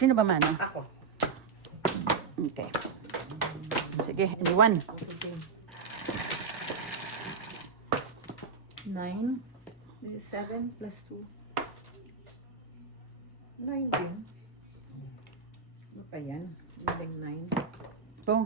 Sino ba mano? Ako. Okay. Sige, anyone. 9. This is 7 plus 2. 9 din. Ano pa yan? Maling 9. Ito.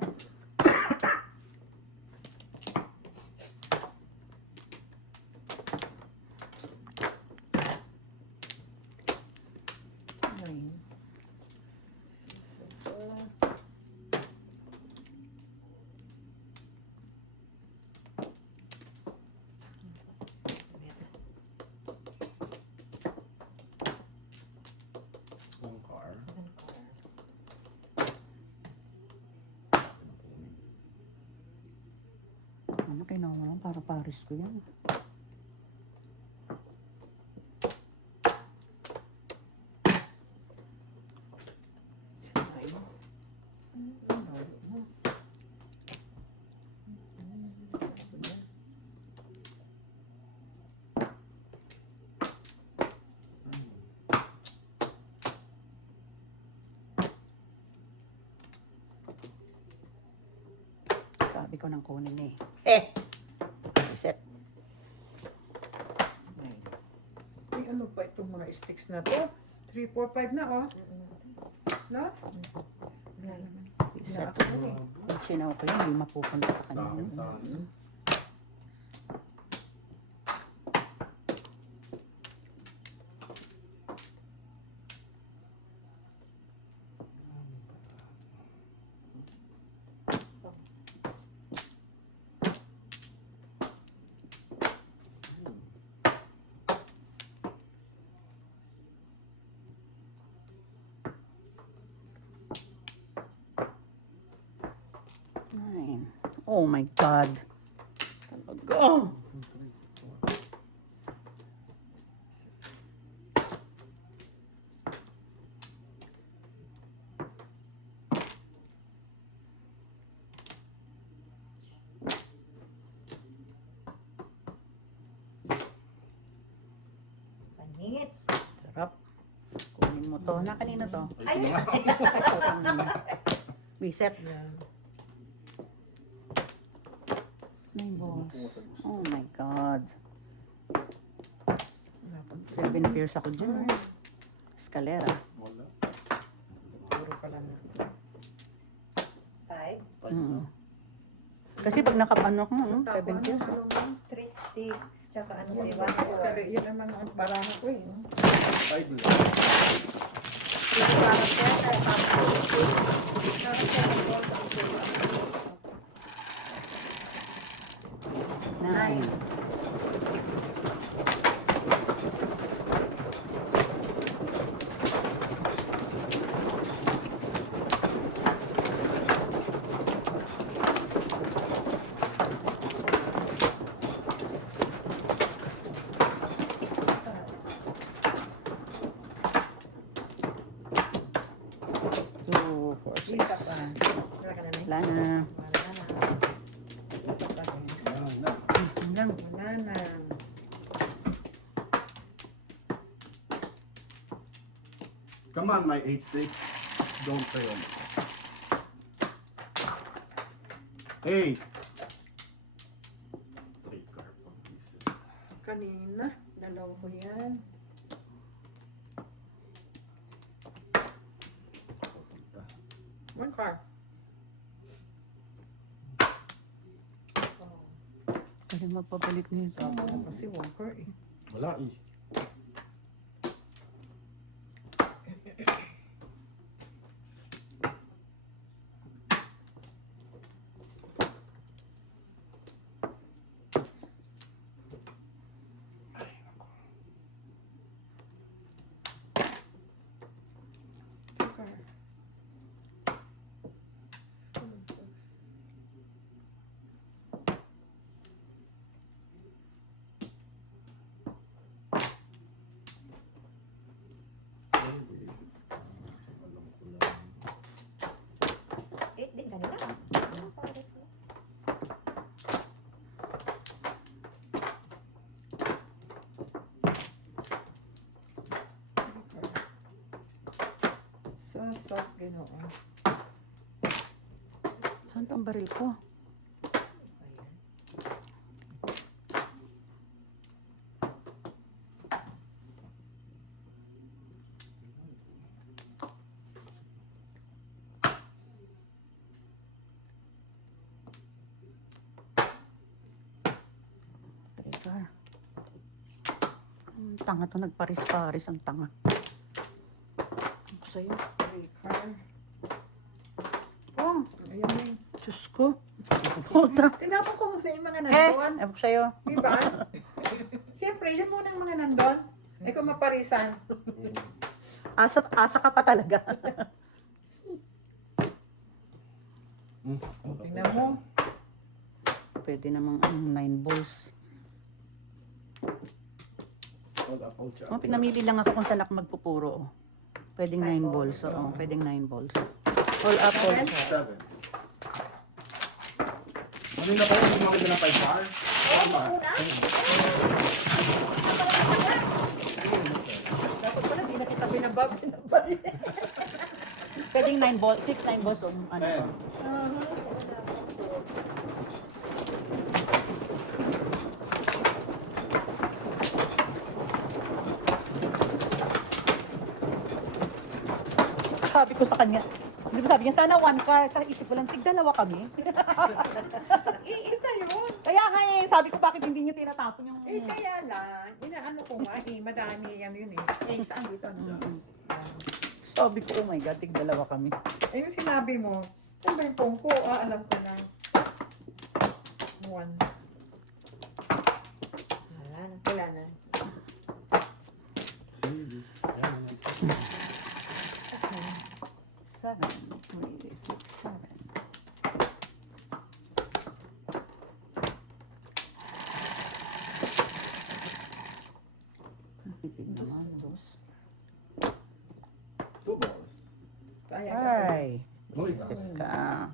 Ano kailangan mo lang para pares ko yan. Sabi ko nang kunin eh. Reset. Ay, ano ba itong mga sticks na to? 3, 4, 5 na, oh. No? Reset. Pag sinaw ko yun, hindi mapupunta sa kanila. Oh my God. Talaga. Paningit. Sarap. Kunin mo to. Na kanina to. Ay, Reset. Yan. May balls. Oh my God. 7 pairs ako dyan. Escalera. Puro pala na. 5. Kasi pag nakapano ko, 7 pairs. Ano mo? 3 sticks. Tsaka ano Yan, ba? yan naman ang baraha ko eh. Nine. Two, four, six. Wala na. Isa pa din. Hanggang. Wala na. Come on, my 8 sticks. Don't fail. Hey! Take carbon reset. Kanina, dalawa ko yan. One car. Kasi magpapalit na yun. Ako kasi walker eh. Wala eh. akin, oo. Saan ang baril ko? Teka. Ang tanga to, nagparis-paris ang tanga. Ako sa'yo. Breaker. Oh, Ayan na yun. Diyos ko. Puta. Tinapon ko muna yung mga Eh, nandun. ako sa'yo. Diba? Siyempre, yun muna ang mga nandun. Ay kung maparisan. Asa ka pa talaga. Tingnan mo. Pwede namang 9 balls. Hold up, hold up. Oh, pinamili lang ako kung saan ako magpupuro. Oh. Pwedeng 9 balls. Oo, pwedeng 9 balls. All up, all up. 7. Ano na kayo? Hindi makita ng 5 bar? Tama. Dapat pala, di na kita binabab. Pwedeng 9 balls, 6, 9 balls. Ano ko. 10. Sabi ko sa kanya, hindi ba sabi niya, sana 1 car. Sa isip ko lang, tigdalawa kami. Iisa yun. Kaya nga eh, sabi ko bakit hindi niya tinatapon yung... Eh, kaya lang. Inaano ko nga eh. Madami yan yun eh. Eh, saan dito? No? Sabi ko, oh my God, tigdalawa kami. Eh, yung sinabi mo, kung ba yung pongko, alam ko na. 1. Wala na. Wala na. Sige. Yan. 7, 3, 6, 7. Tipid naman, dos. 2 balls. Kaya ka. Ay, No, isa. isip ka.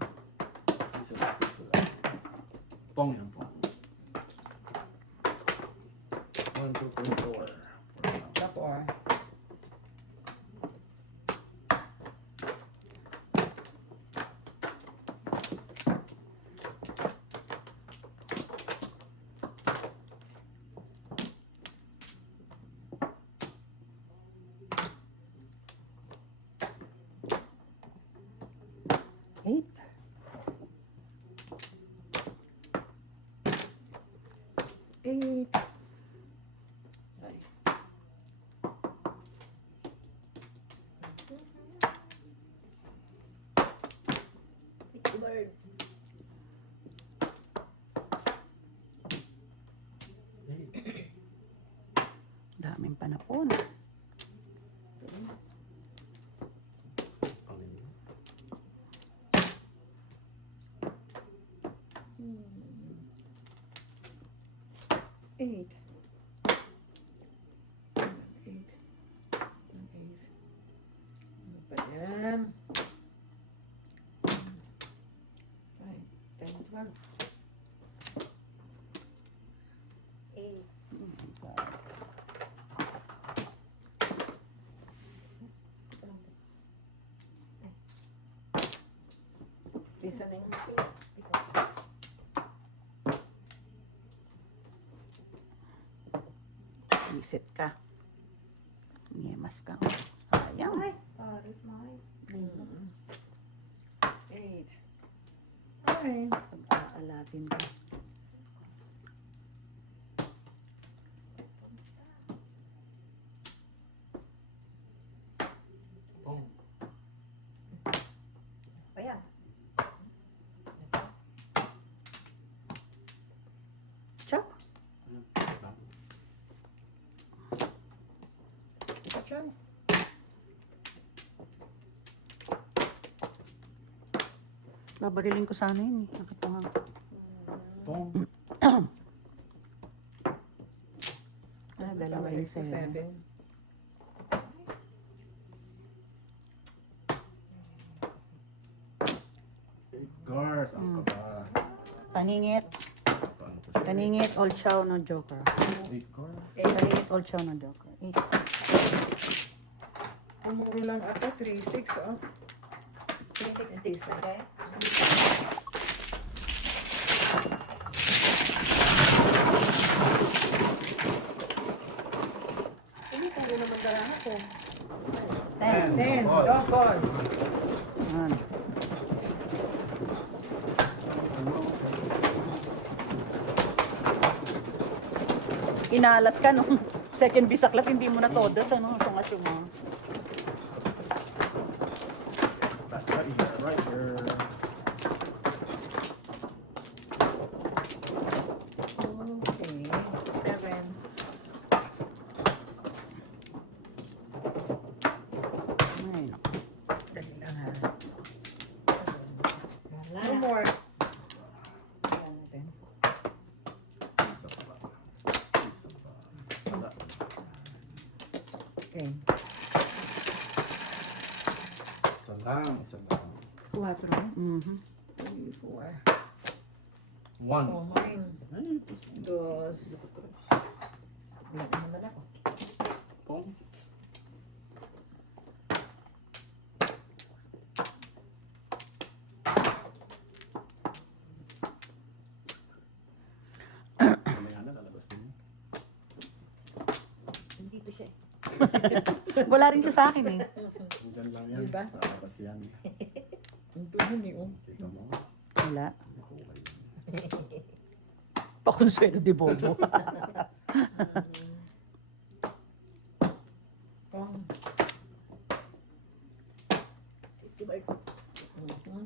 Isa lang, isa lang. Pong yan, pong. 1, 2, 3, 4. Tapos, Eight. Eight. Bird. Daming panahon. Eight. 8. 8. Ano ba yan? 5, 10, 12. 8. Isa na yung Visit ka. Nyemas ka. Sayang. Ay, Paris, my. 8. Okay. Pag-aalatin ka. Pong. Ayan. Chok. Diyan. Babarilin ko sana yun eh. Nakita nga. Pong. Dalawa yung Ito, sa'yo. 7. Cars. Ang kaba. Paningit. Paano ko siya? Paningit, all chow, no joker. 8 cars. Paningit, all chow, no joker. 8. Umuro lang ako, 3, 6, oh. 360. Okay? Hindi tayo naman dalahan ko. 10. 10. Double. Double. Yan. Inalat ka nung second bisaklat, hindi mo na todas, ano? Tungas yung mga. Right here. Okay. 7. Ay, naku. Dali lang ha. Wala No na. more. Ayan natin. Isa pa. Isa pa. Wala. Okay. Isa lang. Isa lang. 4. Mhm. 3, 4. 1. Oh, mine. Ay, Dos. Wala na naman ako. pong. Mamaya na, lalabas din yun. Dito siya eh. Wala rin siya sa akin, eh. Hanggang lang yan. Diba? Lalabas yan. Ito yun eh. Oh. Kita mo. Wala. Nakuha yun. Pakonsuelo de Bobo. Pang.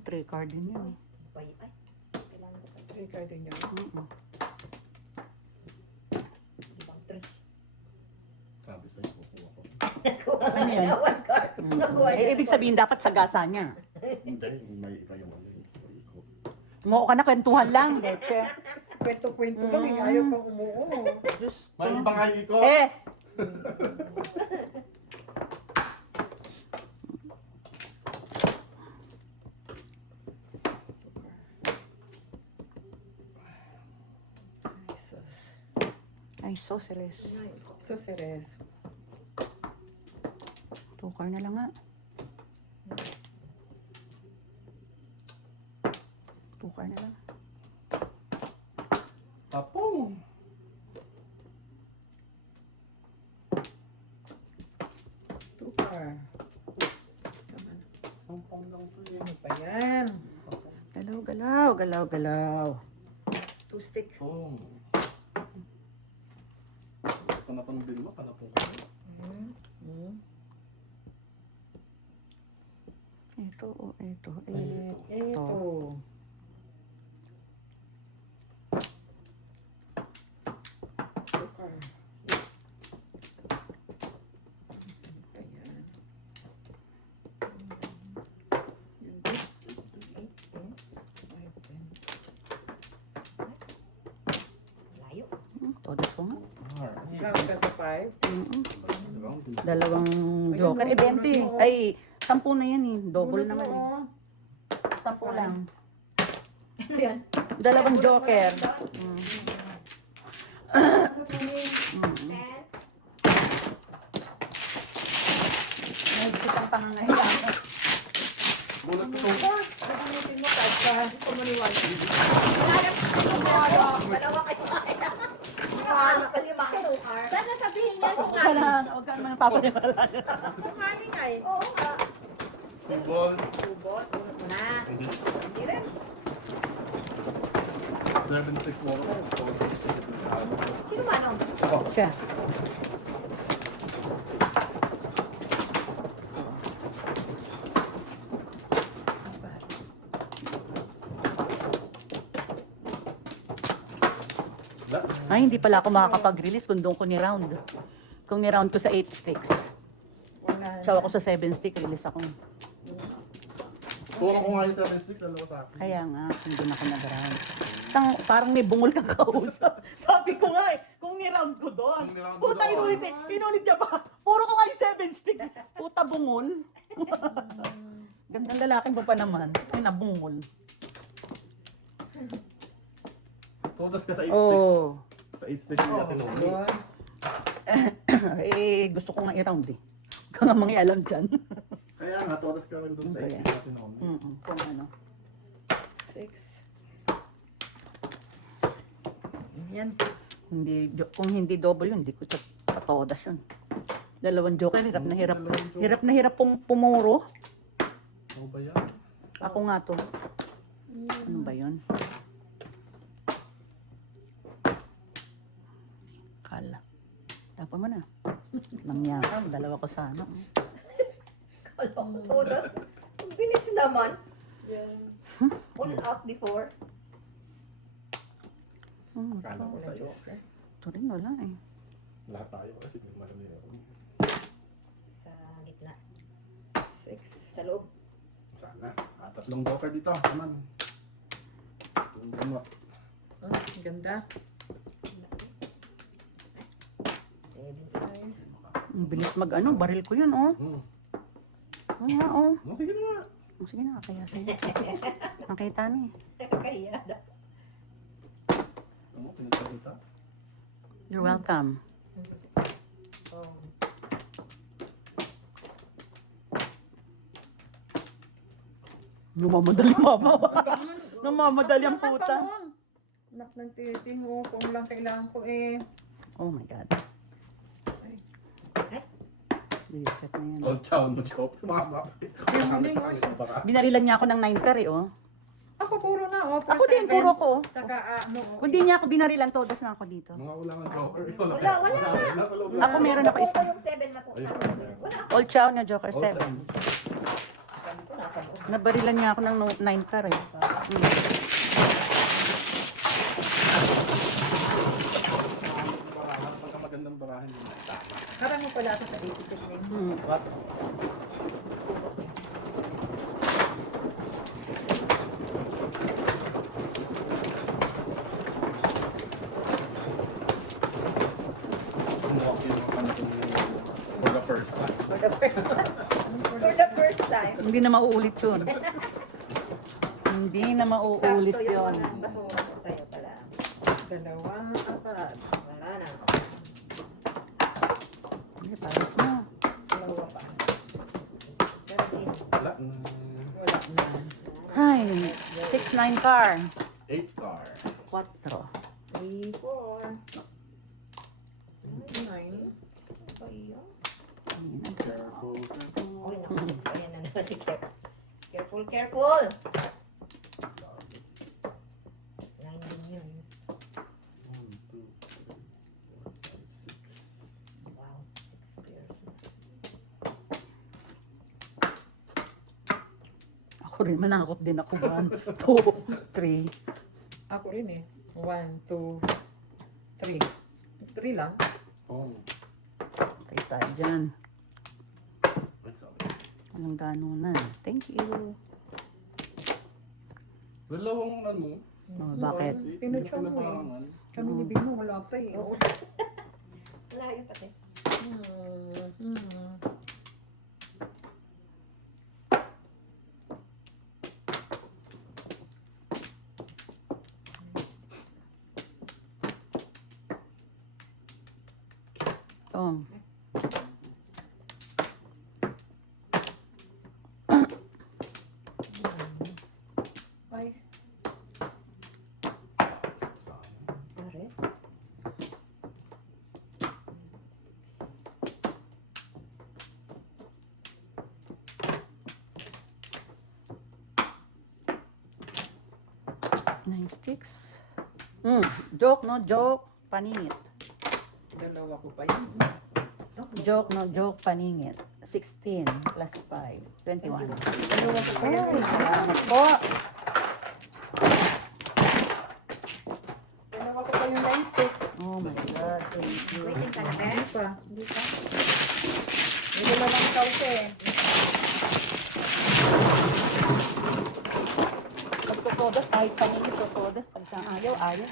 3 card din yun, eh. Bay, ay. Kailangan ko pa. 3 card din yun. Mm-mm. Ibang 3. Sabi sa'yo, kukuha ko. Nakuha Ano yan? na 1 card. Nakuha Eh, ibig sabihin, dapat sagasa niya. Hindi, may iba yung ano yung ikot. Umuo ka na, kwentuhan lang, leche. Kwento-kwento lang eh. Ayaw pang umuo. Diyos ko. May iba nga yung ikot! Eh! Jesus. Ay, so seres. So, Ceres. 2 card na lang nga. 2 card na lang. Tapong! Two car. Naman. Isang pong lang to eh. Ano pa yan? Galaw, galaw, galaw, galaw. 2 stick. Pong. Panapang bill mo, panapong ko. Ito, o ito, Ay, Ito. Two car. Ayan. Yun din. 5, 10. Layo. Todas ko nga. Alright. Round ka sa 5. Mm-mm. Round. Dalawang joker. Eh, 20. Ay, 10 na yan, eh. Double naman, eh. 10 lang. Ano yan? Dalawang joker. Mm. May kitang pangangailangan. Bulat ko itong card. Gagamitin mo kahit sa kumaliwan. Dalawa kayo kaya. Ano ka 5 2 card? Sana sabihin niya Huwag ka na, huwag ka naman papaniwala. sumali nga eh. Oo nga. Two balls. Subos. Unat mo na. Hindi rin. 7-6 mo ako. Sino ba ano? Ako. Siya. Ay, hindi pala ako makakapag-release kung doon ko ni-round. Kung ni-round ko sa 8 sticks. Wala. Sawa ko sa 7 stick, release ako. Puro ko nga yung 7 sticks, dalawa sa akin. Kaya nga, hindi na ako nag-round. Parang may bungol kang kausap. Sabi ko nga eh, kung ni-round ko doon. Kung ni-round ko Puta, doon. inulit eh. Inulit niya pa. Puro ko nga yung 7 stick. Puta, bungol. Gandang lalaki mo pa naman. Ay, nabungol. Todas ka sa 8 sticks. Oh. Sa 8 sticks niya tinuli. Yun. Eh, gusto ko nga i-round eh. Kung nga mga alam dyan. Kaya nga, todas ka rin doon sa Okay. 8 sticks natin only. Kung ano. 6. Yan. Kung hindi double yun, hindi ko sa patodas yun. Dalawang joker, hirap na hirap. Dalawang joker. Hirap na hirap pumuro. Ano ba yan? Ako nga to. Ano ba yun? Kala. Tapos mo na. Nangyakang, dalawa ko sana. Kalong todas. Ang bilis naman. Yan. Pull out before. Kala ko sa Joker. Ito rin wala eh. Lahat tayo kasi hindi marami yun. Sa gitna. 6. Sa loob. Sana. Tatlong joker dito. Naman. Yung gamot. Oh, ganda. 7. Ang bilis mag ano, baril ko yun oh. Oo nga oh. No, sige na nga. Oh, sige na, kaya sa'yo. Nakita na eh. Nakakahiya. Ano, pinagsalita. You're welcome. Oh. Namamadali mama. Namamadali ang puta. Anak ng titing, oh. Kung lang kailangan ko eh. Oh my God. Reset na yan. Old town mo, Chop. Mama. Binarilan niya ako ng 9 car eh oh. Ako puro na, oh. Ako din, puro ko oh. Saka, ano, oh. Kung di niya ako binarilan, todas na ako dito. Mga wala ng joker. Wala. Nasa loob Ako meron ako isa. Yung 7 na po. Wala ako. All chow na Joker All 7. chow. Nasa loob. Nabarilan niya ako ng 9 car eh. Pagka magandang barahin yun. Harang mo pala ako sa 8 stick na yun. What? Sumuwak yung mga kanatong for the first time. For the first time. For the first time. Hindi na mauulit yun. Hindi na mauulit Sakto yung yun. mga basura ko sa'yo pala. 2, 4. Wala na. Hindi, pares mo. Dalawa pa. 13. Wala na. Wala na. Ay, 6-9 car. 8 car. 4. 3, 4. 9. Ayan. Careful. Uy, nakakis ka yan na naman si Kev. Careful, careful! 9 din yun. 1, 2, 3, 4, 5, 6. Wow, 6 pairs. Ako rin, manakot din ako. 1, 2, 3. Ako rin eh. 1, 2, 3. 3 lang. Oh. Okay tayo dyan. Ay, sorry. Walang ganunan. Thank you. Dalawang ano. Oh, bakit? Pinutsa mo eh. Kami ni Bino, wala pa eh. Oo. Wala yun pati. Ito. Ay, Pare? Nine sticks. Joke, no joke. Paningit. dalawa ko pa yun. Joke, no joke. Paningit. 16 plus 5. 21. Dalawa ko pa Ay, yun. salamat po. Dalawa ko pa yung 9 stick. Oh my God. Thank you. Waiting ka na, Hindi eh? pa. Hindi pa. Hindi ko lang kauti eh. Pag tutodas, kahit paningit tutodas. Pag siyang ayaw, ayaw.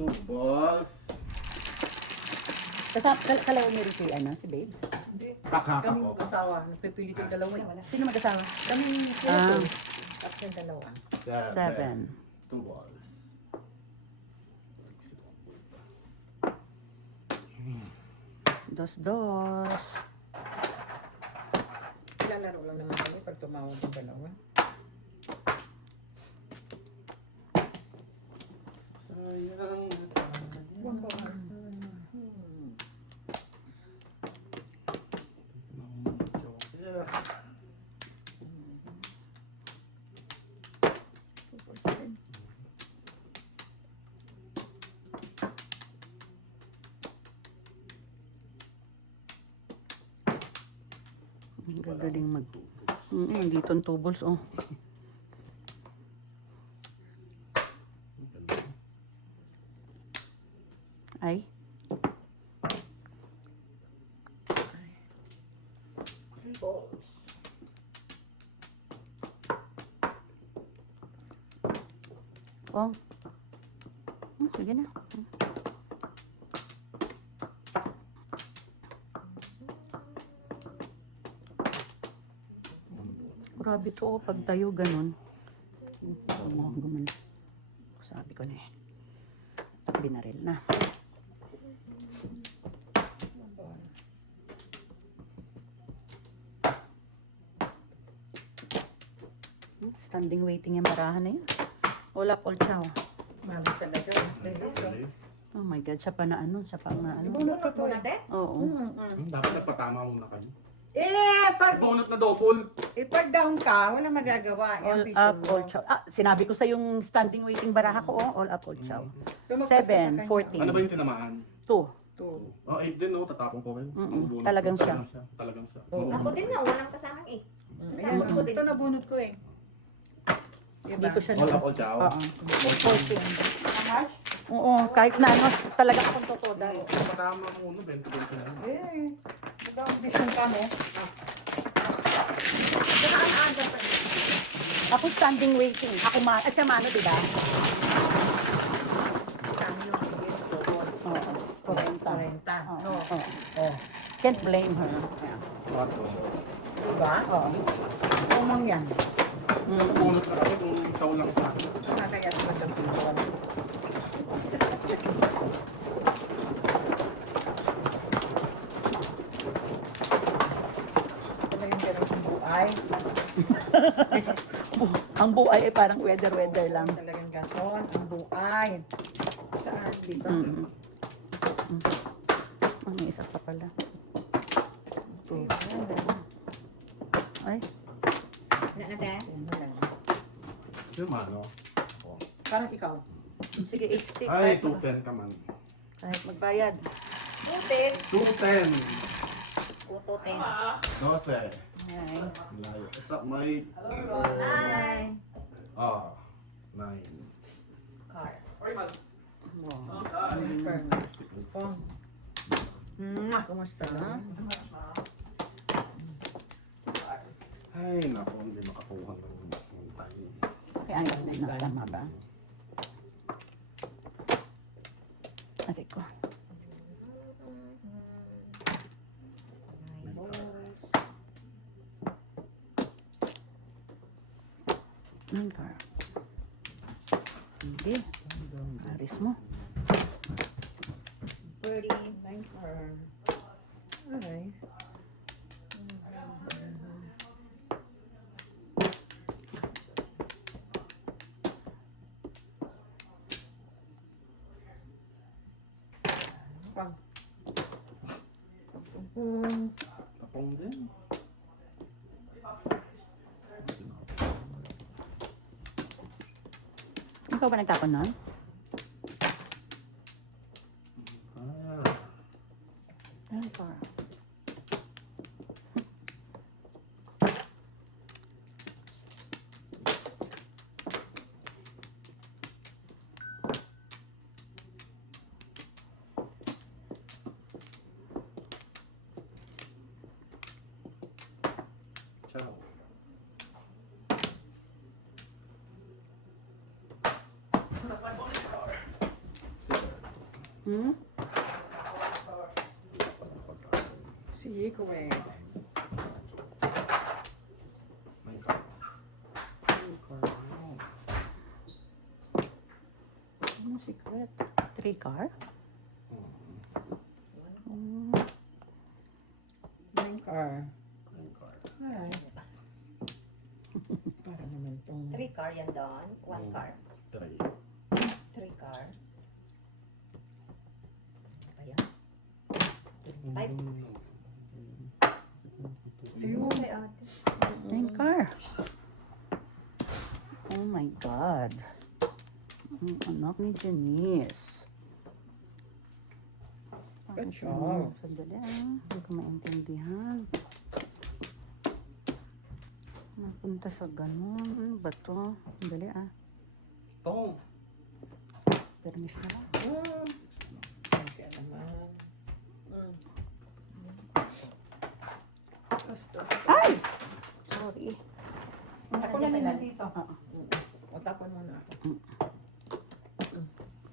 2 balls. Kalaw niyo rin si, si Babes? Hindi. Kakaka Kami ko. mag-asawa. Nagpipilit yung dalawa. Sino mag-asawa? Kami Ah. Tapos yung dalawa. 7. 2 balls. Dos. Lalaro lang naman kami pag tumawag yung dalawa. Sayang. Joker. Ang gagaling mag... dito ang tubos, oh. Ay. Oh. Sige na. Grabe to, pag tayo ganun. Guman. Sabi ko na eh. Binaril na. Standing waiting yung barahan na yun. All up, all chow. Mabis talaga. Release, oh. Release. Oh my God, siya pa na ano, Bunot mo na din? Oo. Dapat nagpatama muna kayo. Pag Bonus na double. pag down ka, wala magagawa. All up, all chow. Sinabi ko sa yung standing waiting baraha ko, oh, all up, all chow. 7, 14. Ano ba yung tinamaan? 2. Two. 8 din, no? Tatapon ko rin. Mm-mm. Talagang siya. Talagang siya. Oo. Ako din na, walang kasamang 8. Ayan, ito nabunot ko eh. Diba? Dito siya All na. up, all chow. Oo. 14. Hash? Oo, kahit na ano, talaga akong totoda. Patama muna, 20 na. Bisyon ka mo. Saan-aan pa? Ako standing waiting. Ako siya mano, di ba? Kami yung biggest double. Oo. 40. 40. No. Oh. Can't blame her. Yeah. 4. Diba? Oo. Umang yan. Bonus na kasi kung chow lang sa akin. Kaya naman ng pintuan. Ano yung ganun yung buhay? Ang buhay ay parang weather lang. Talagang ganon, ang buhay. Saan? Dito? Mm. May isa pa pala. Ito. Ay, Na din? Yung ano? Parang ikaw. sige, 8 stick. Ay, 210 ka man. Kahit magbayad. Putin. 210. Pututin. 12. Ay. Layo. Isa, may... Hi. 9. Car. Wow. Pong. Kumusta? Ay, naku, hindi makakuha ng time. Okay, ayos na yun. Tama ba? Aray ko. Car. Hindi. Aris mo. Birdie. Alright. Pang. Tapong din. Ikaw ba nagtapon nun? Car. Ciao. Sir. Hmm? Secret. May card. Ano secret? 3 car? Hmm. Nine car. May card. Ay. Para naman tong... 3 car yan doon. 1 car. 3. 3 car. Kaya? 5. Ayun. Ay, ate. 9 car. Oh my God. Ang anak ni Janice. Good job. Sandali hindi ko maintindihan. Napunta sa ganun. Ano ba to? Sandali Tong. Permis na lang. Kaya naman. Basta. Ay! Sorry. Ako na nila dito. Oo. Utapon mo na ako.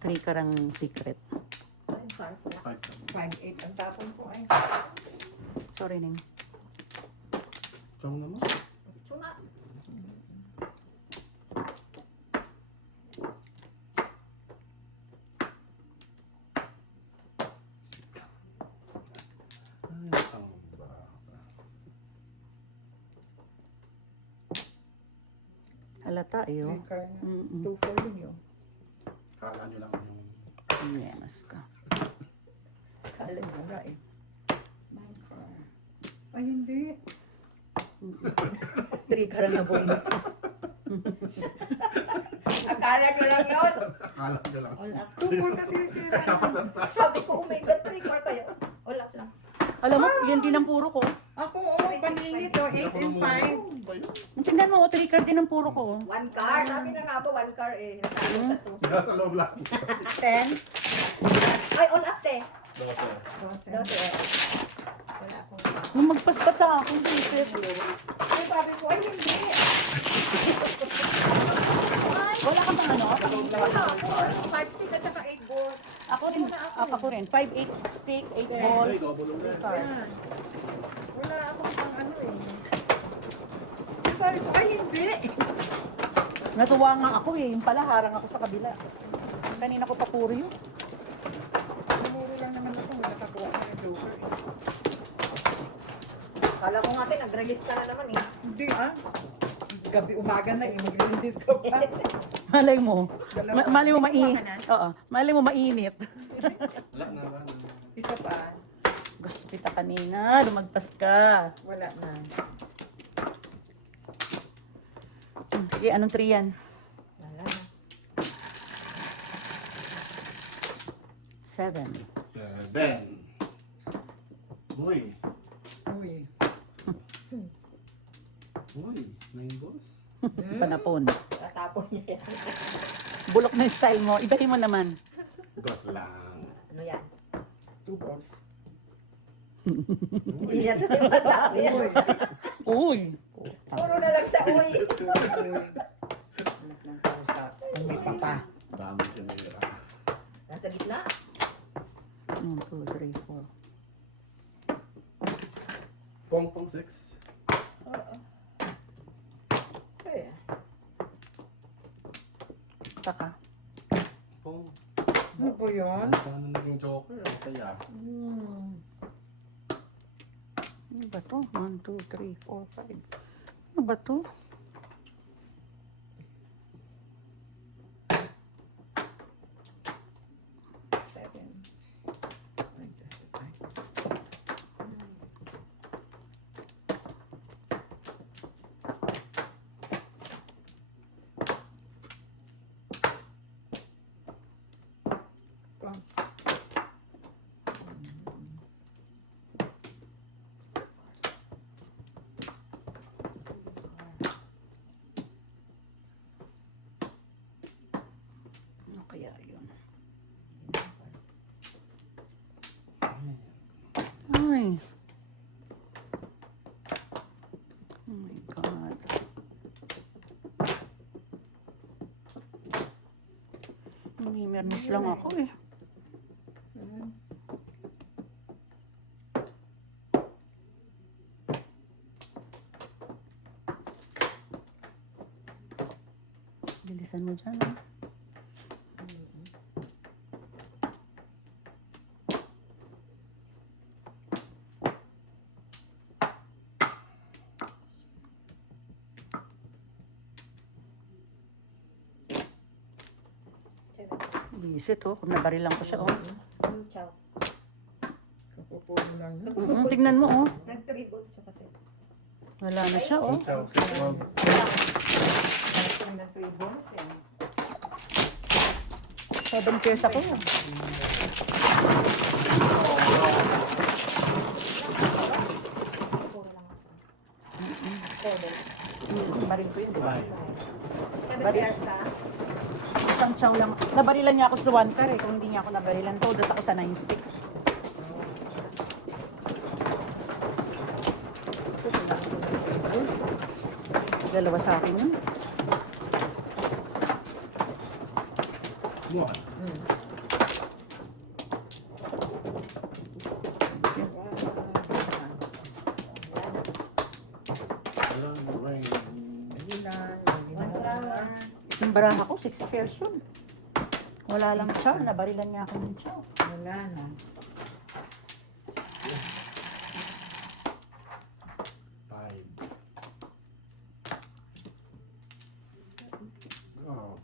3 car ang secret. 5 car. Wala. 5-8 ang tapon ko ay. Sorry, Ning. Chong naman. Tsunga. Ay, ang baka. Halata, iyo. May car na. Mm-mm. 2-4 din yun. Kala nyo lang yung... Yes ka. Kala mo wala eh. Nine car. Ay, hindi. 3 car ang nabuhin. Akala nyo lang yun. Kala nyo lang. All up. 2-4 kasi sira. Sabi ko, oh my God, 3 car kayo. All up lang. Alam mo, yan din ang puro ko. Ako, paningin to. 8 and 5. Tingnan mo, 3 car din ang puro ko. 1 car. Sabi na nga ba, 1 car eh. Natalo sa 2. Nasa loob lang. 10. Ay, all up te. 12. 12 eh. Wala akong... Nung magpaspas ako, isip. Ay, sabi ko, ay, hindi. Wala ka bang ano? Wala ako. 5 stick at saka 8 balls. Ako rin. 5, 8 sticks, 8 balls. Ikaw, bulong na. 3 car. Yan. Wala akong pang ano eh. Sabi ko, ay, hindi. Natuwa nga ako eh. Yung pala, harang ako sa kabila. Kanina ko pa puro yun. Namuro lang naman ako. Wala kakuha ko ng joker eh. Kala ko nga te, nag-release ka na naman eh. Hindi ah. Gabi umaga na eh. Maglilinis ka pa. Malay mo. Malay mo mainit. Oo. Malay mo mainit. Wala na, wala na. Isa pa. Gusto kita kanina. Lumagpas ka. Wala na. Sige, anong 3 yan? Wala na. 7. 7. Uy. Uy. Uy. 9 balls. Panapon. Tatapon niya yan. Bulok na yung style mo. Ibahin mo naman. Dos lang. Ano yan? 2 balls. Hindi niya tayo masabi yan. Uy. Uy! Puro na lang siya, uy. Uy. Anak ng kausap. Ang may papa. Dami sinira. Nasa gitna. 1, 2, 3, 4. Pong 6. Eh, Taka. Pong. Ano ba yun? Sana naging joker. Ang saya. Ano ba to? 1, 2, 3, 4, 5. Ano ba to? Ano kaya yun? Ay. Oh my God. Namimermis lang ako eh. Bilisan mo dyan. ah. Bisit oh. Kung nabarilan ko siya oh. Chow. Kapupo mo lang. No? Tignan mo oh. Nag-3 balls siya kasi. Wala na siya oh. Chow, 6-12. Ito na 3 balls eh. 7 pairs ako. Puro lang ako. 4 balls. Baril ko yun, di ba? 7 Bali- pairs ka? Isang chow lang. Nabarilan niya ako sa 1 car eh. Kung hindi niya ako nabarilan, todas ako sa 9 sticks. Dalawa sa akin yun. One. Walang rain. One flower. Yung baraha ko, 6 pairs yun. Wala lang siya. Nabarilan niya ako ng chow. Wala na. Five. Oh.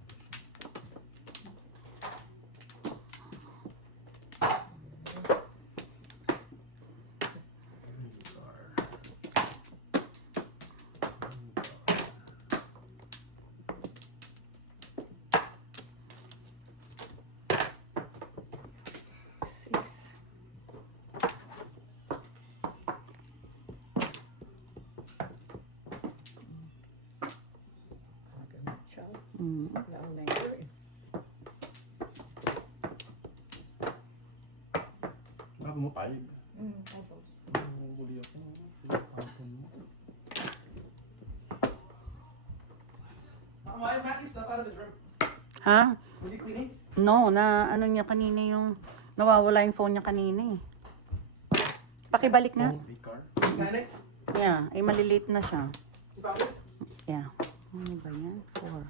Six. Chow. Mm. Laang na yun eh. Ano mo, 5? 5 balls. Huli ako. Hapon mo. Why is Matthew stuff out of his room? Ha? Was he cleaning? No, na ano niya kanina yung nawawala yung phone niya kanina eh. Pakibalik nga. Oh, car. Panic? Yeah, ay maliliit na siya. You found it? Yeah. Ano ba yan? 4.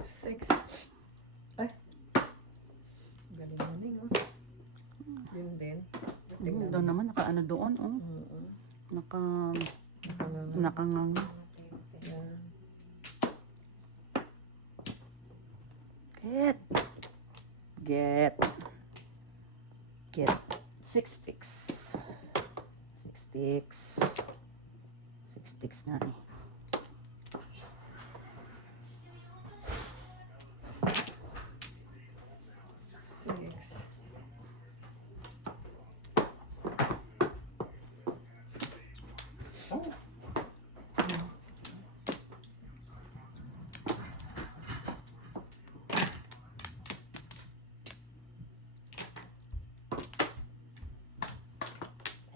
Six. Ay. Galing mo din, oh. Yun din. Tingnan Doon naman, naka-ano doon, oh. Mm-mm. Naka, Ano na. nakangang. Yan. Get. Get. Get. 6 sticks. 6 sticks. 6 sticks nga eh. Six. Oh.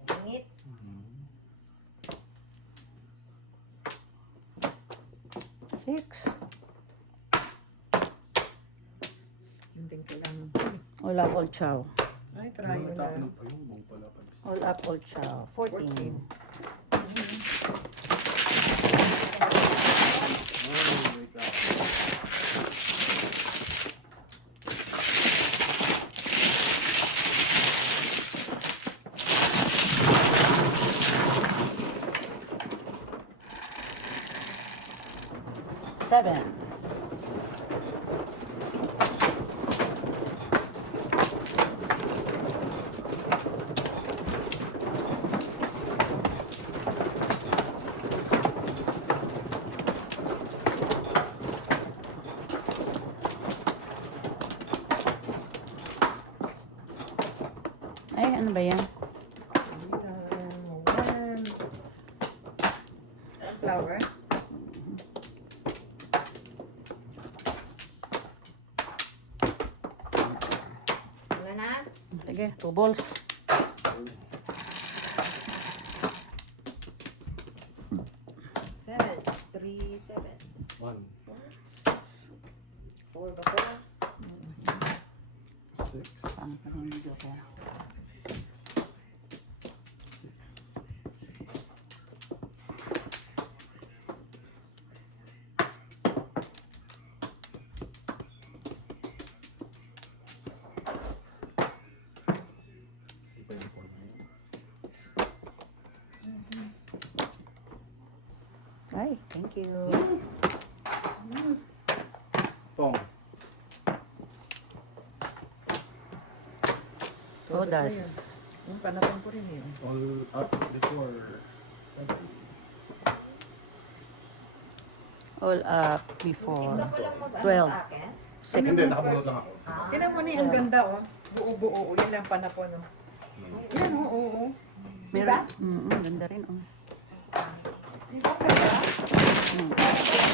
Singit. 6. Yun din kailangan ko eh. All up, all chow. Ay, try mo na. Tatlo pa yung buong pala. All up, all chow. 14. 14. Oh my God. Seven. Ay, ano ba yan? One. Flower. Wala na? Sige, 2 balls. Seven. 3, 7. 1, 4 ba ko? 6, Ang hindi ako. 6, Ay, thank you. Pong. Todas. Yung panapon ko rin yun. All up before 7. All up before Hindi ko lang mag-ano 12. sa akin. Hindi, nakabulot lang ako. Tinan mo ni, ang ganda oh. Buo-buo. Yan lang panapon oh. Yan oh, oo. Meron. Ganda rin, oh. Di ba pwede? Mm,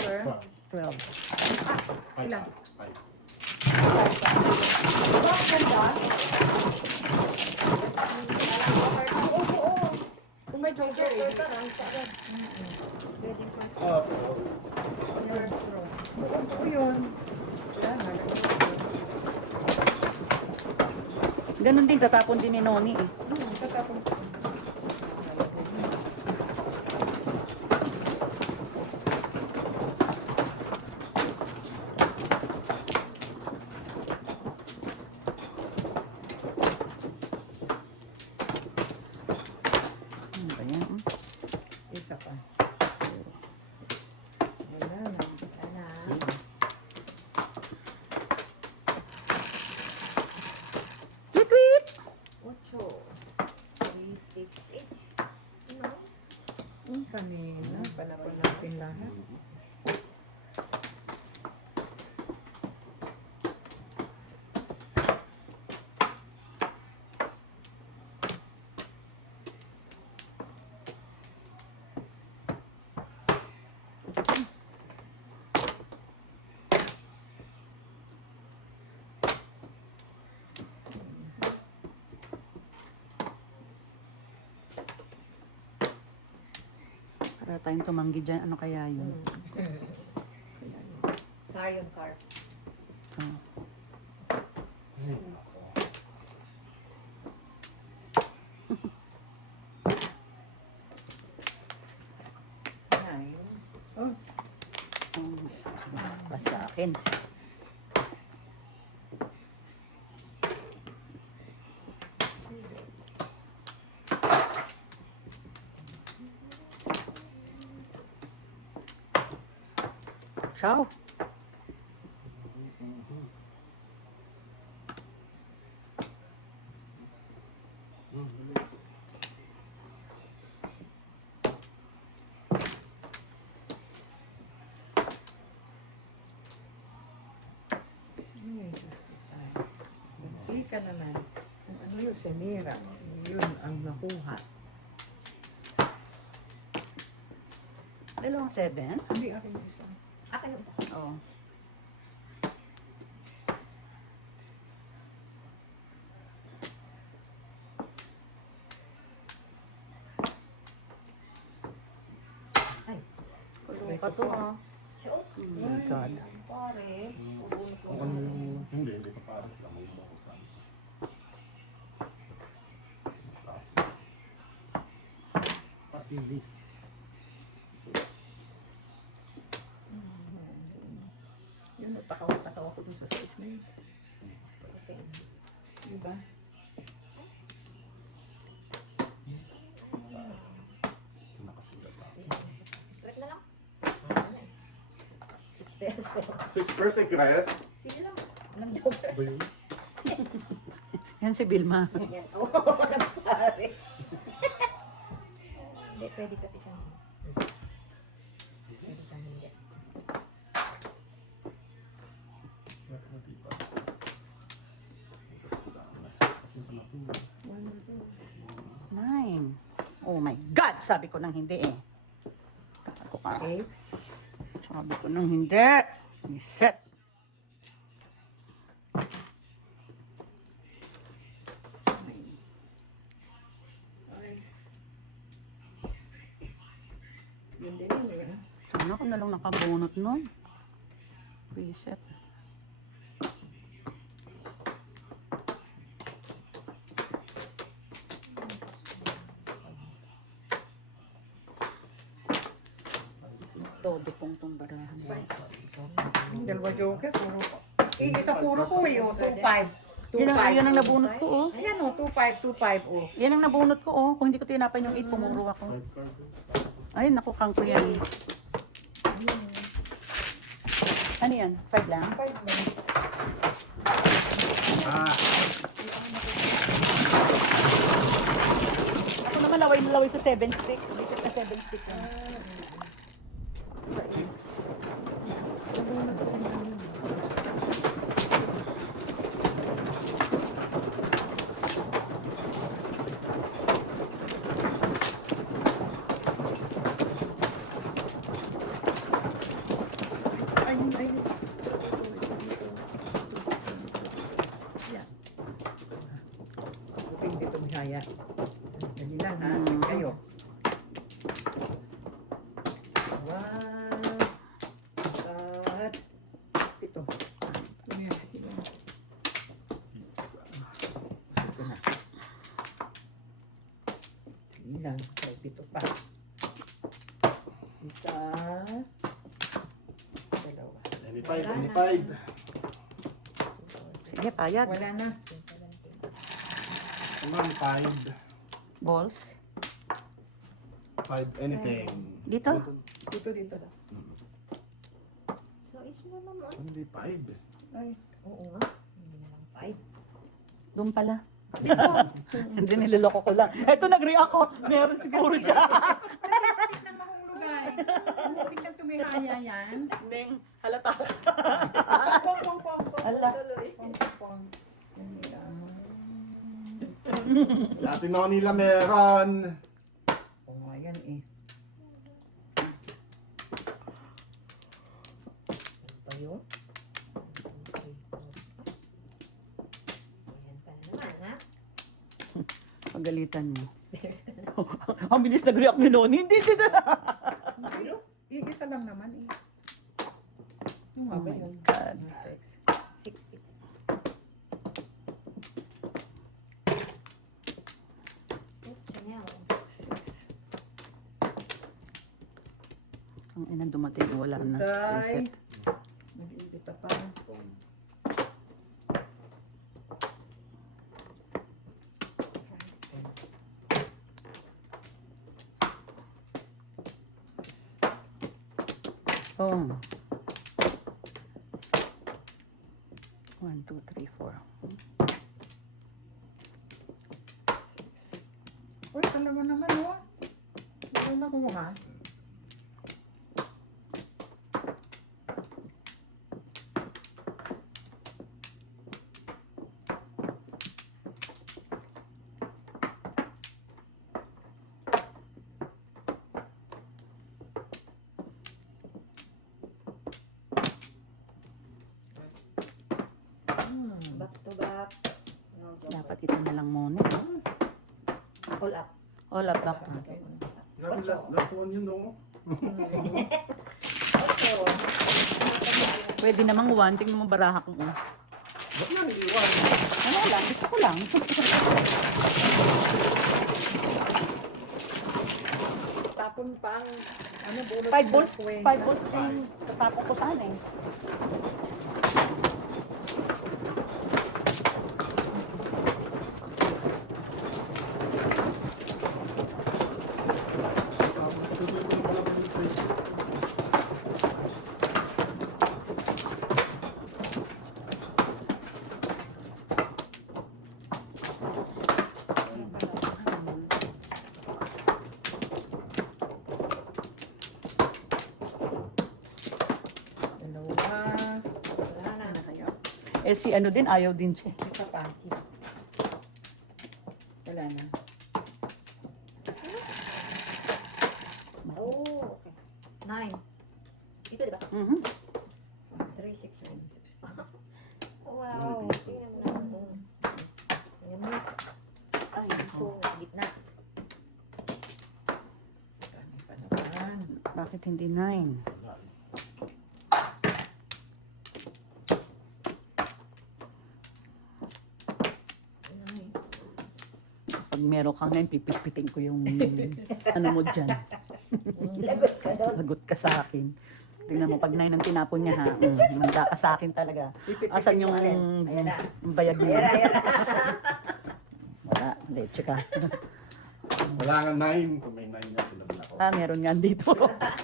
Sir? 12. Ilan? 5. Diba ang ganda? Oo, oo. Kung may joker eh. Up. Oo, yun. Yan, Ganon din, tatapon din ni Noni, eh. tatapon ko. Ano ba yan? Isa pa. Wala na. Tweet, tweet! 8, 3, 6, 8. Ano? Kanina, panapon natin lahat. Para tayong tumanggi dyan. Ano kaya yun? Car yung car. Oh. Nine. Oh, Basta akin. Ciao. Hindi ka naman. Kung ano yung semira, yun ang nakuha. Dalawang 7? Hindi akin yung isa. Akin yung isa. Oo. Ay, Kulong ka to, ah. siya. Oh my God. Pare. Ubunot ko. Kung ano yung... Hindi pa para sila magbubukusan. Pati this. Yun, takaw ako dun sa size na yun. Diba? Nakasulat lang. Correct na lang. 6 pesos. 6 secret. Sige lang. Walang joker. Ba yun? Yan si Vilma. Yan. Oo, nagpare. Hindi, pwede kasi siyang... Pwede siyang hindi. Nakakati pa. Kasi sa amin. Kasi pa natulog. 9. Oh my God! Sabi ko nang hindi, eh. Ako ka. Eight. Sabi ko nang hindi. Reset. Yun din yun eh. Sana ko na lang nakabunot nun. Reset. Todo pong tumbarahan. Dalawa joker, puro ko. Eh, isa puro ko eh, oh, 2-5. Yan ang nabunot ko, oh. Ayan oh, 2-5, 2-5 oh. Yan ang nabunot ko, oh. Kung hindi ko tinapan yung 8, pumuro ako. Ay, naku, kangko yan. Ano yan? 5 lang? 5 lang. Ah, Ako naman laway na laway sa 7 stick. Isip na 7 stick lang. Sa 6. Ay, ay. Yan. Buting dito bihaya. Dali lang ha. Kayo. 1, 4, 7. Ano yan? Ito na. Dali lang. May 7 pa. Isa. Dalawa. anytime, anytime. Sige, payag. Wala na. Come on, 5. Balls. 5, anything. Dito? Dito, dito. So, is na naman. Only 5. Ay, Oo nga. Hindi naman 5. Doon pala. Hindi, niloloko ko lang. Eto, nag-react ako. Meron siguro siya. kapit ng mahulugay. Ang kapit ng tumihaya yan. Ning, halata. Pong, pong, pong, pong. Ala. Pong, pong, pong. Hindi lang. Sa atin na nila meron. Oo nga yan eh. Ano pa yun? 1, 2, 3, 4, 5. Ayan pa na naman, ha? Pagalitan mo. Ang bilis nag-react ni Noni. Hindi, hindi. Isa lang naman eh. Yung Oh ba my yun? God. 6. Chanel. Ang inang dumating, wala na. Tay. Reset. Nag-iibita pa. Oh. 1, 2, 3, 4. Uy, talaga naman oh. Ito nakuha. Back to back. No, Dapat ito na lang muna. all up. All up, back to. Grabe, last one yun, no? Pwede namang 1. Tingnan mo baraha ko. Ba't yan, iwan? Ano lang, gusto ko lang. Tapon pang ano, bulot 5 balls, ng 5 kwenta. balls yung tatapon ko sana eh. Dalawa. Wala na. Eh si ano din, ayaw din siya. Isa pa. Wala na. Oh, okay. 9. Ito, di ba? 3, 6, 9. Wow. Tingnan mo naman. Ayan mo. Ay, so, gitna. Dami pa naman. Bakit hindi 9? Pag meron kang 9, pipit-pitin ko yung ano mo dyan. Lagot ka doon. Lagot ka sa akin. Tingnan mo, pag 9 ang tinapon niya ha, manda ka sa akin talaga. Asan yung Ayan na. bayad Ayan na, niya? ayan na. Wala, leche ka. Wala nga 9. Kung may 9 na, tulad na ako. Ah, meron nga dito.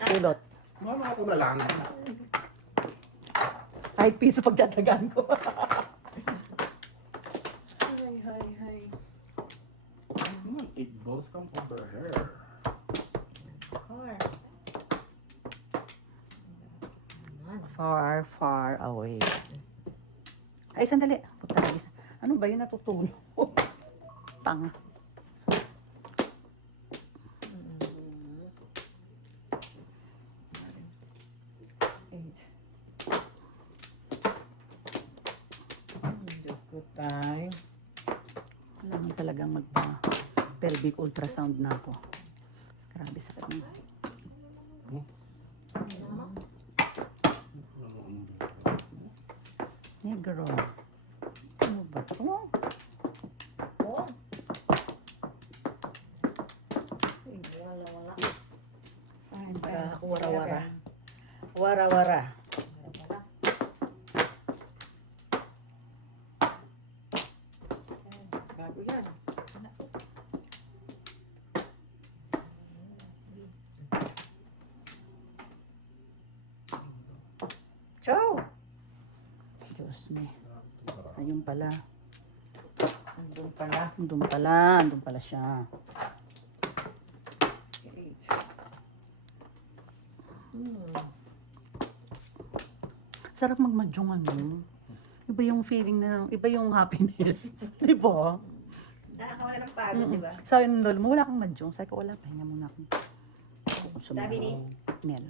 Kulot. Mama ako na lang. kahit piso pagtatagaan ko. Hi, hi, hi. Come on, 8 balls come over here. Four. Naman. Far, far away. Ay, sandali. Puta lagi. Ano ba yun natutulog? Tanga. Eight. Just good time. Alam mo talagang magpa-pelvic ultrasound na ako. Grabe sakit na. Negro. Ano ba ito? Oh. Wala. Fine, Ah, wara-wara. Wara-wara. Wala. Bago yan. Ciao! Diyos me. Ayun pala. Andun pala. Andun pala siya. Eight. Sarap magmadyong ano. Iba yung feeling na, iba yung happiness. Di ba? Nakakawala ng pagod, di ba? Sabi ng lolo mo, wala kang madyong. Sabi ko, wala, pahinga muna ako. Sabi ni? Nel.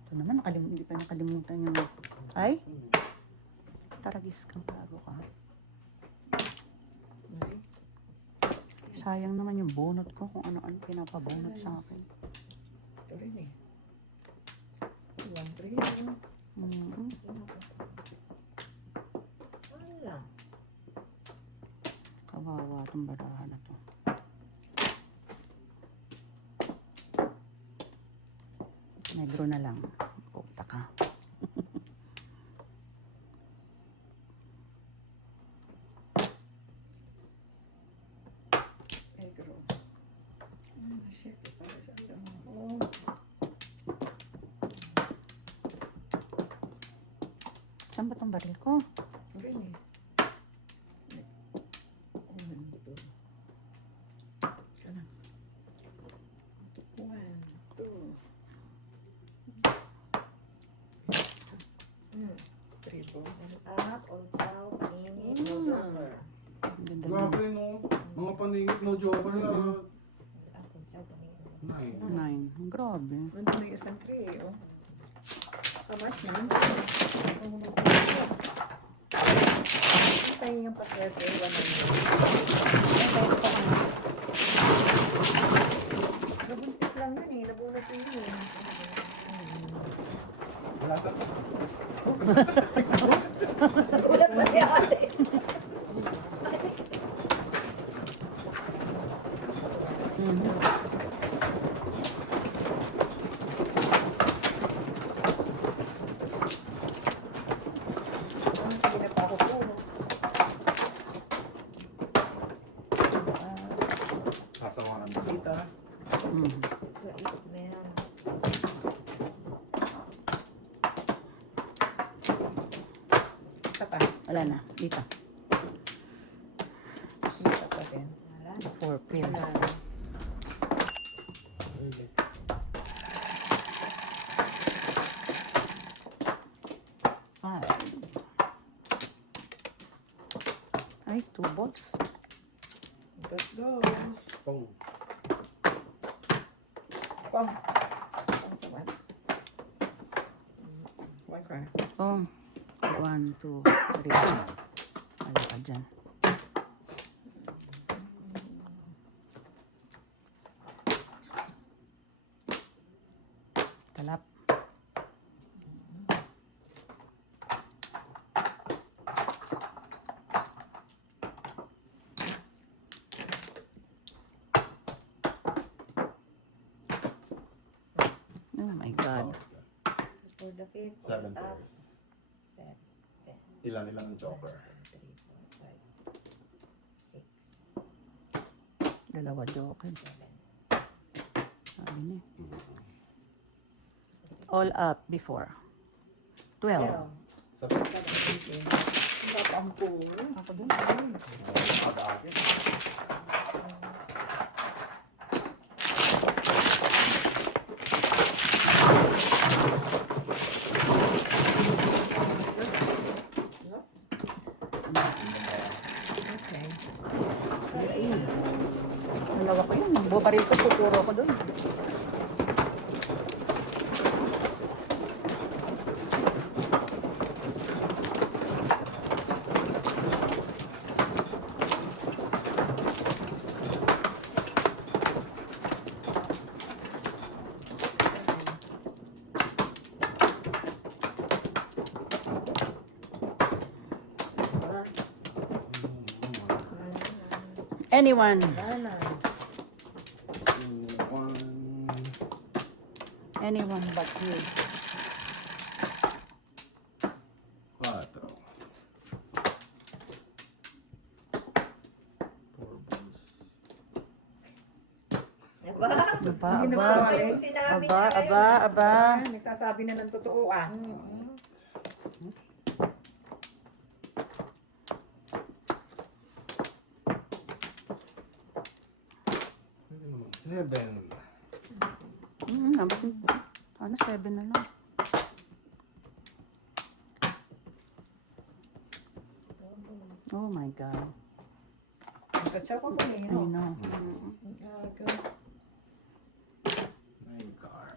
Ito naman, hindi pa nakalimutan yung, ay, taragis kang bago ka. Sayang naman yung bonot ko, kung ano-ano pinapabonot sa akin. Ito rin eh. 1, 3. Mm-hmm. Wala. Kawawa itong barahan na to. Negro na lang. Puta ka. Negro. Shit. Para sa ano. Saan ba itong baril ko? Ito rin eh. 1, 2. Sana. 1, 2. 3 balls. Up, all chow, paningit, no joker. Ang ganda Grabe no. Mga paningit no joker na. Up, all chow, paningit. 9. 9. Grabe. Nandun may isang 3 eh. Oh. Kamas na. Tayo yung paswerte. 1 Nabuntis lang yun eh. Nabunot yun eh. Wala ka. Ulat na siya ate. Hindi na pa ako puno. Sasawa ng kita. Mm. So, is meron. Isa pa. Wala na. Dito. Isa pa din. Wala. 4 pills. Ay, 2 balls. Got those. Pong. Pong. Pong sa 1. 1 cry. Oh. 1, 2, 3. Wala ka dyan. Talap. Oh my God. For the fifth, Seven up, pairs. 7, Ilan ang joker? 3, 4, 5, 6, Dalawa joker. 7. Sabi niya. All up before. 12. Napampung. Ako dun. Okay. Dalawa ko yun. Bubaril ko, tuturo ko dun. Anyone. Wala. Anyone but you. 4. Diba? Aba, Hindi aba. na Yung sinabi Aba, niya aba, aba. Nagsasabi na ng totoo ah. Seven. Ano, 7 na lang. Oh my God. Nagkatsaw ko ba I niyo? know. Nine car.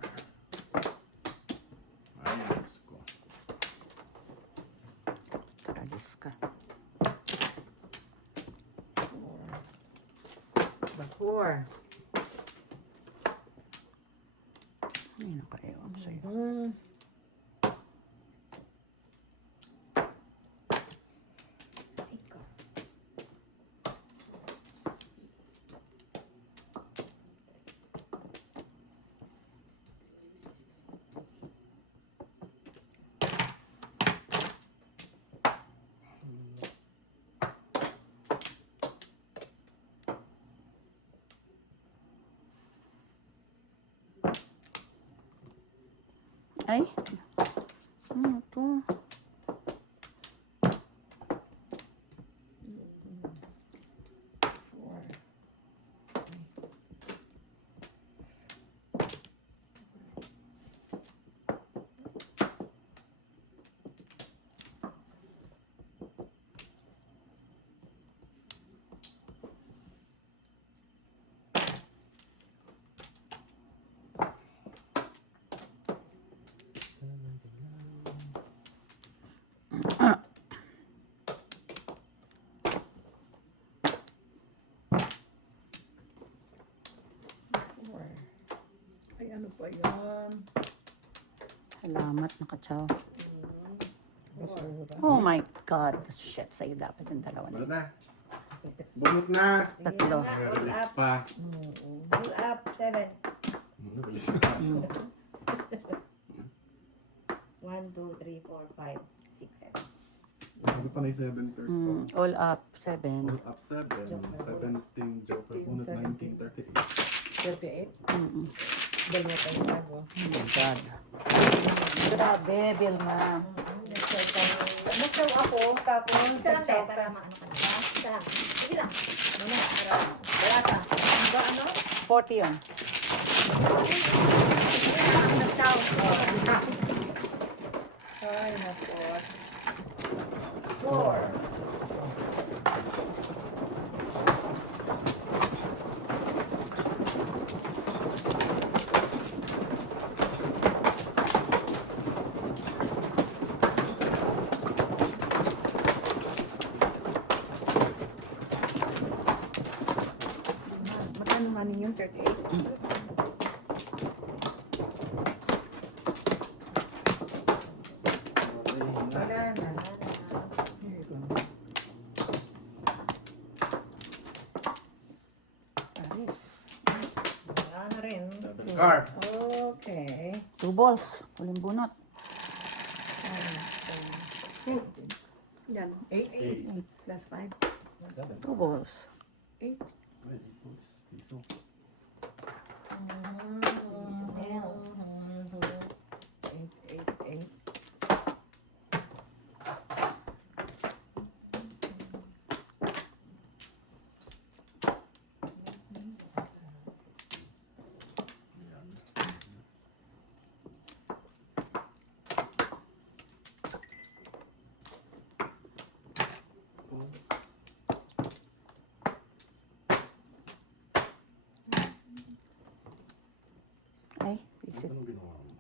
Ayos ko. Tragis ka. Bakor. Ay, nakaewan ko sa'yo. Ikaw. Ay. Ano to? Ay, ano pa yan? Salamat, nakatsaw. Basura. Oh my God. Shit, sa'yo dapat yung dalawa Wala na. na. Bunot na. Tatlo. Ayan na, all Release up. pa. All up. 7. Release pa. 1, 2, 3, 4, 5, 6, 7. Ano pa na yung 7 first ko? All up, 7. All up 7. 17 Joker. Bunot 19, 38. 38. Mm-mm. Dalawa tayo bago. Oh my God. Grabe, Vilma. Nagsaw ako, tapos Isa lang tayo nagsaw para ka. maano ka na. Isa lang. Sige lang. Mamaya. Wala ka. Ano ba, ano? 40 yun. Nagsaw. Ay, nako. 4. Magkano man yung 38? Wala na. Here you go. Aris. Wala na rin. 7 car. Okay. 2 balls. Uling bunot. Yan. 8. 8. Plus 5. 7. 2 balls. 8. Pwede. Piso. Chanel. 8, 8, 8. Visit. Anong ginawa mo?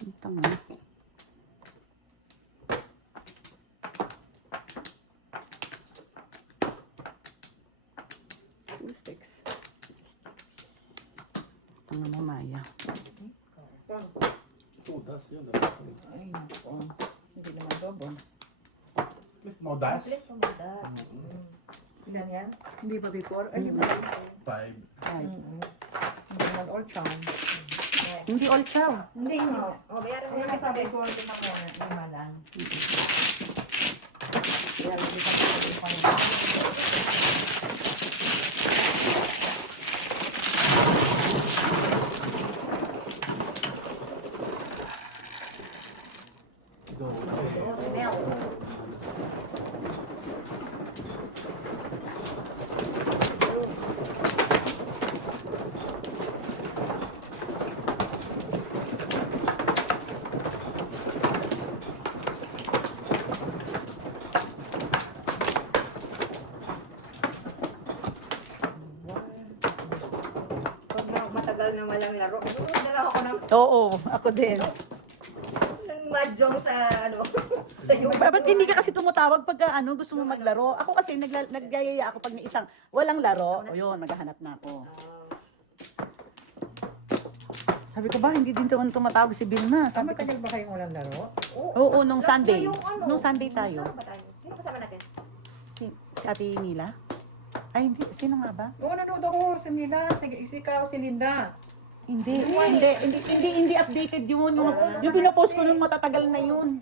Ang tanga. Two sticks. Tanga mo, Maya. Pang. Tudas yun. Ay, nako. Hindi naman double. Please, no das. Please, tumadas. Ilan yan? Hindi ba before? Ay, Mm. ba? 5. Ay, Hindi naman all charm. hindi all chow. Hindi nga. Oh, bayaran mo Ay, na nasa kasi. before, tingnan mo. Lima lang. Kaya, hindi pa ito. Go. Oh, si Mel. Pag matagal na walang laro, dala ako Oo, ako din. ng mahjong sa ano, sa YouTube. Ba't hindi ka kasi tumatawag pag gusto mo maglaro? Ako kasi nagyayaya ako pag may isang walang laro. O yun, maghahanap na ako. Sabi ko ba, hindi din naman tumatawag si Vilna. Sabi ko, Matagal ba kayong walang laro? oo, nung Last Sunday. na yung ano. Nung Sunday tayo. Ano ba tayo? Sino kasama natin? Si Ate Mila? Ay, hindi. Sino nga ba? Oo, nanood ako. Si Mila, si ikaw, si Linda. Hindi updated yun. Yung pinopost ko nung matatagal na yun.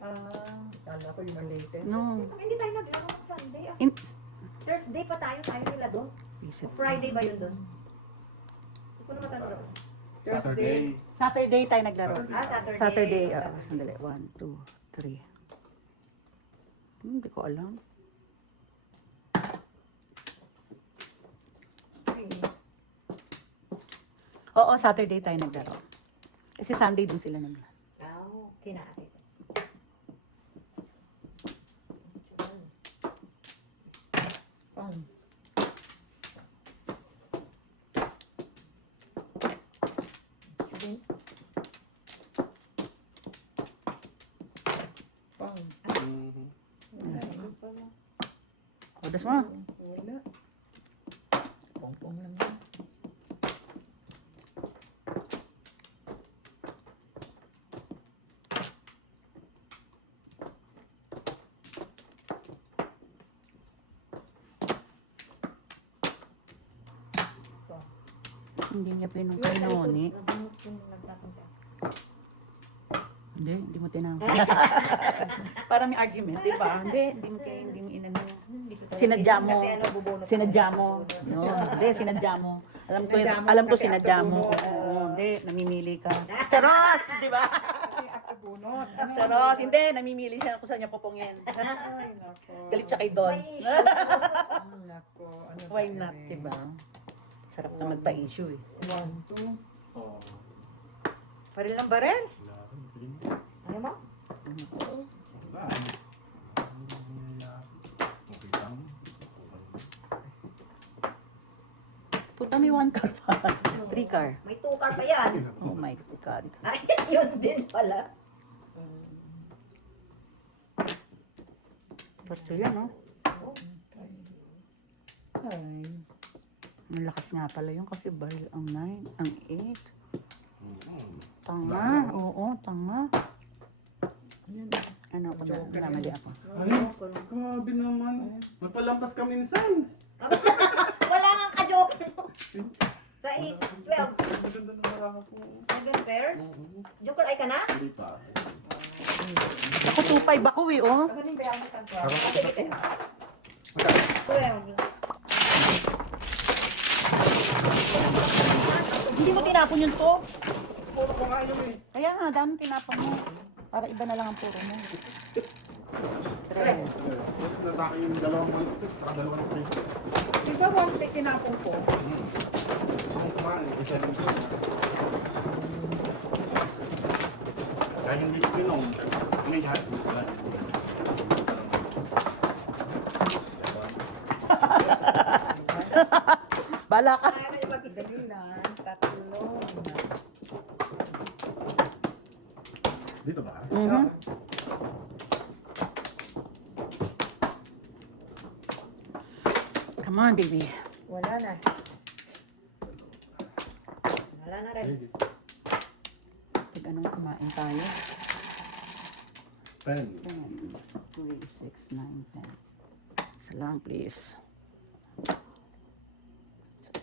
Kala ko yung latest. No. Hindi tayo naglaro ng Sunday ah. In, Thursday pa tayo nila doon. Friday ba yun doon? Hindi ko na matanda. Saturday. Saturday tayo naglaro. Ah, Saturday. Saturday. Sandali. 1, 2, 3. Hindi ko alam. Oo, Saturday tayo naglaro. Kasi Sunday dun sila naglaro. Ah, okay na ate. Pang. Pang. Mhm. O, das mo. Wala. Pong-pong lang yan. Hindi niya Yung pinunkainoni. nagtapon siya. Hindi mo tinangka. Parang may argument, di ba? Hindi mo inano. Hindi ko talaga Sinadya pinag- mo. Kasi ano, bubunot Sinadya ako. mo. No, hindi, sinadya mo. Sinadya mo Alam ko kasi sinadya mo. after Oo, hindi, namimili ka. Charos, di ba? Kasi after bunot. Ano? Charos, hindi, namimili siya kung saan niya pupungin. Ay, nako. Galit siya kay Don. May issue. Ay, nako. Ano Why ba not, yan? di ba? Sarap na magpa-issue eh. 1, 2. Oh. Baril ng baril. Wala rin. Sige. Ano mo? Wala. Okay lang. Puta, may 1 car pa. 3 car. May 2 car pa yan. Oh my God. Ay, yun din pala. Basta yan, no? Ay. Ang lakas nga pala yun kasi baril ang 9, ang 8. Mhm. Tanga. Oo, tanga. Ayan. Ano ako na? Namali ako. Ay, grabe naman. Magpalampas ka minsan. Wala nga ka-joke. Sa is 12. Maganda na maraka ko. 7 pairs. Joker ay ka na? Hindi pa. Ako 2.5 ako eh, oh. Asan yung bayang tanto? Sige, sige. 12. Hindi mo tinapon yun to. Puro ko nga yun eh. Kaya nga, dami tinapon mo. Para iba na lang ang puro mo. Press. Nasa akin yung dalawang one stick, saka dalawang three sticks. Di ba one stick tinapon ko? Ang kumain, isa din ko. Kaya hindi ko pinom. May lahat. Wala. Bala ka. Kaya ka yung mag-isip. Dali lang. Tatlo. Dito ba? Mhm. Come on, baby. Wala na. Wala na rin. Sige. Tig anong kumain tayo? 10. 10, 3, 6, 9, 10. Isa lang, please.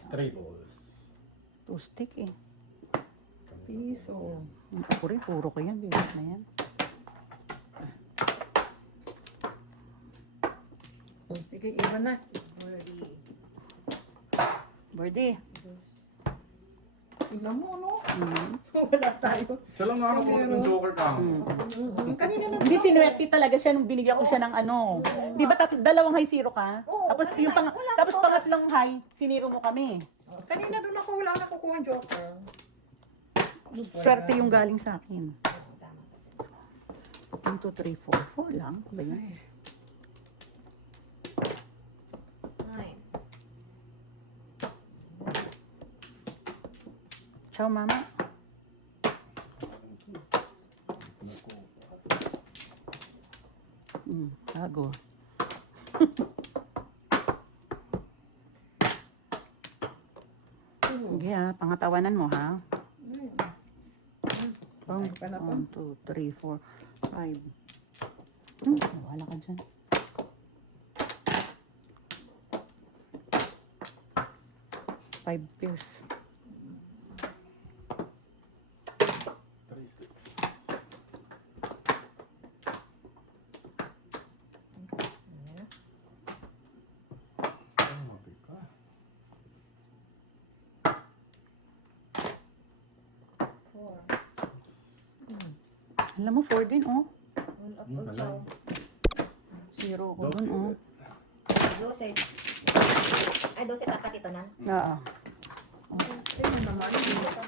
3 balls. Two stick eh. Piso. Ako rin, puro ko yan. Bilis na yan. Sige, iwan na. Birdie. Tingnan mo, no? Mm. Wala tayo. Siya lang nakakapunod ng Joker ka. Kanina na. Hindi sinuwerte talaga siya nung binigyan ko siya ng ano. Di ba dalawang high zero ka? Oo, Tapos yung tapos pangatlong high, siniro mo kami. Kanina doon ako, wala na kukuha ang joker. Swerte yung galing sa akin. Tama. 1, 2, 3, 4. 4 lang. Ba yun? 9. Ciao, mama. Bago. Sige ha, pangatawanan mo ha. Ay, pa na to. 1, 2, 3, 4, 5. Wala ka dyan. Five pairs. 3 sticks. Ay, mabig ka. Alam mo, 4 din oh. Nalang. 0 ko Dog dun oh. ulit. 12. Ay, 12 dapat ito na. Oo. Sino naman?